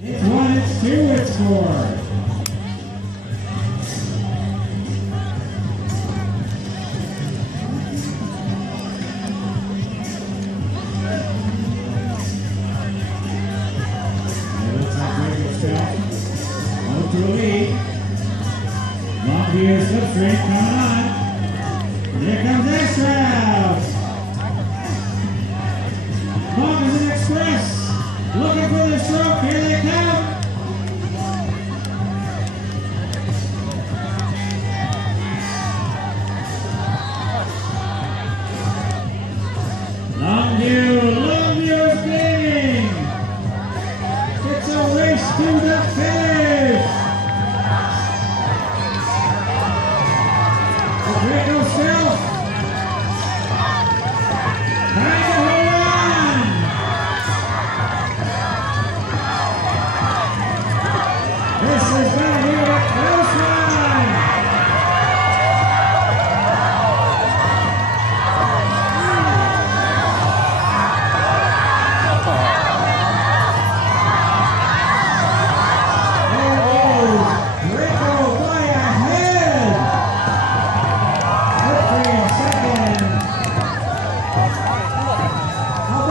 It's one, it's two, it's four. To the lead. Longview slipstream coming on. Here comes X-Route. Moccasin Express looking for the stroke. Here they come. Longview is gaining. It's a race to the finish. Draco still trying to hold on. This is going to be